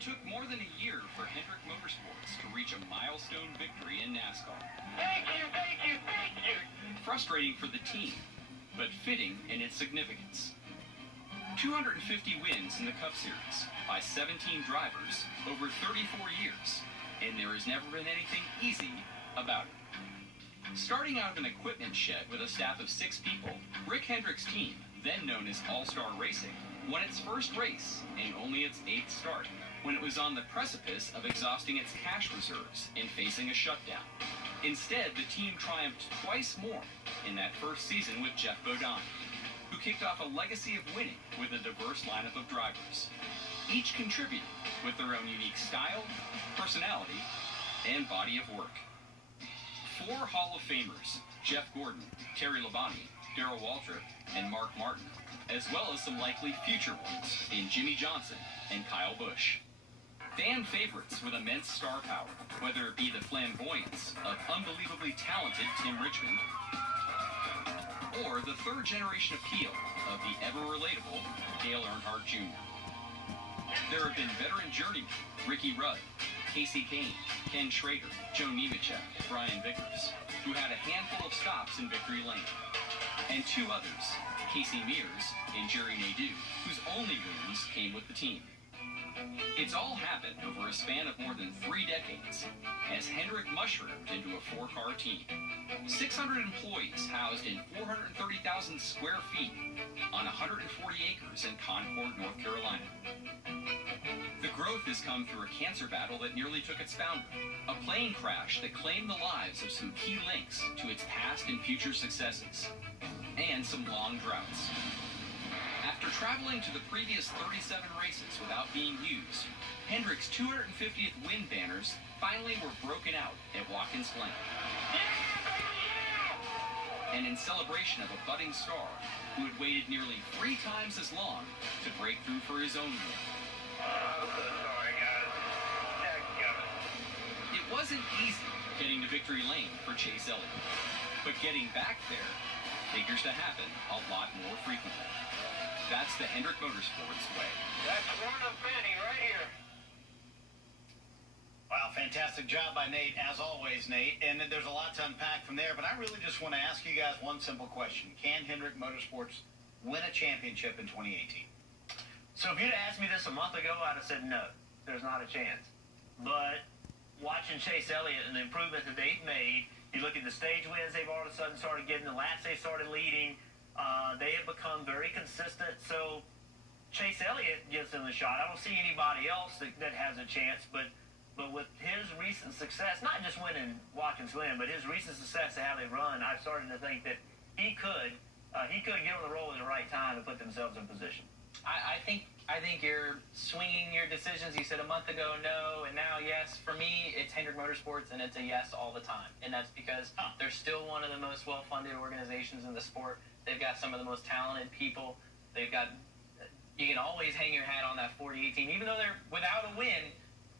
It took more than a year for Hendrick Motorsports to reach a milestone victory in NASCAR. Thank you, thank you, thank you. Frustrating for the team, but fitting in its significance. 250 wins in the Cup Series by 17 drivers over 34 years, and there has never been anything easy about it. Starting out of an equipment shed with a staff of 6 people, Rick Hendrick's team, then known as All-Star Racing, won its first race and only its 8th start, when it was on the precipice of exhausting its cash reserves and facing a shutdown. Instead, the team triumphed twice more in that first season with Jeff Bodine, who kicked off a legacy of winning with a diverse lineup of drivers, each contributing with their own unique style, personality, and body of work. 4 Hall of Famers, Jeff Gordon, Terry Labonte, Darrell Waltrip, and Mark Martin, as well as some likely future ones in Jimmy Johnson and Kyle Busch. Fan favorites with immense star power, whether it be the flamboyance of unbelievably talented Tim Richmond, or the third-generation appeal of the ever-relatable Dale Earnhardt Jr. There have been veteran journeymen Ricky Rudd, Casey Kane, Ken Schrader, Joe Nemechek, Brian Vickers, who had a handful of stops in victory lane, and 2 others, Casey Mears and Jerry Nadeau, whose only wins came with the team. It's all happened over a span of more than 3 decades, as Hendrick mushroomed into a 4-car team. 600 employees housed in 430,000 square feet on 140 acres in Concord, North Carolina. The growth has come through a cancer battle that nearly took its founder, a plane crash that claimed the lives of some key links to its past and future successes, and some long droughts. After traveling to the previous 37 races without being used, Hendrick's 250th win banners finally were broken out at Watkins Glen. And in celebration of a budding star who had waited nearly 3 times as long to break through for his own win. I'm so sorry, guys. It wasn't easy getting to victory lane for Chase Elliott, but getting back there figures to happen a lot more frequently. That's the Hendrick Motorsports way. That's one of many right here. Wow, fantastic job by Nate, as always, Nate. And there's a lot to unpack from there, but I really just want to ask you guys one simple question. Can Hendrick Motorsports win a championship in 2018? So if you'd asked me this a month ago, I'd have said no. There's not a chance. But watching Chase Elliott and the improvement that they've made, you look at the stage wins they've all of a sudden started getting, the laps they started leading, they have become very consistent. So Chase Elliott gives them the shot. I don't see anybody else that has a chance, but with his recent success, not just winning Watkins Glen, but his recent success and how they run, I've started to think that he could get on the roll at the right time and put themselves in position. I think you're swinging your decisions. You said a month ago no, and now yes. For me, it's Hendrick Motorsports, and it's a yes all the time. And that's because they're still one of the most well-funded organizations in the sport. They've got some of the most talented people. They've got, you can always hang your hat on that 4018. Even though they're without a win,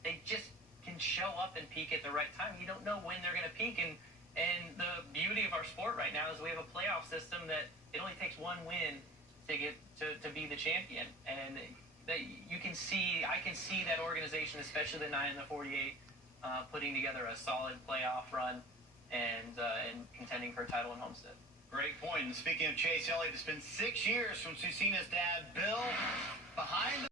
they just can show up and peak at the right time. You don't know when they're going to peak. And the beauty of our sport right now is we have a playoff system that it only takes 1 win to get to be the champion. And that you can see, I can see that organization, especially the 9 and the 48, putting together a solid playoff run and contending for a title in Homestead. Great point. And speaking of Chase Elliott, it's been 6 years from Susina's dad, Bill, behind the